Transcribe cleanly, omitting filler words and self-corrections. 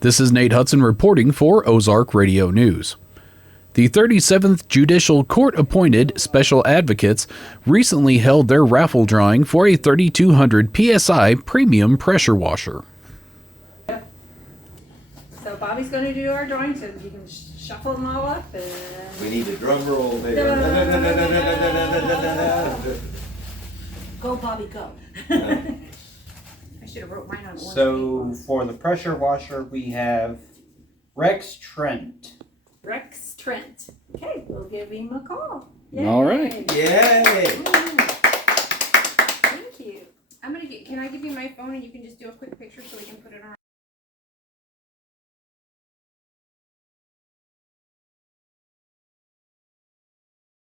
This is Nate Hudson reporting for Ozark Radio News. The 37th Judicial Court-appointed Special Advocates recently held their raffle drawing for a 3,200 PSI premium pressure washer. So Bobby's going to do our drawing, so you can shuffle them all up. And We need a drum roll there. go, Bobby, go. I should have wrote mine on orange So paper. for the pressure washer, we have Rex Trent. Rex Trent. Okay, we'll give him a call. All right. Yay!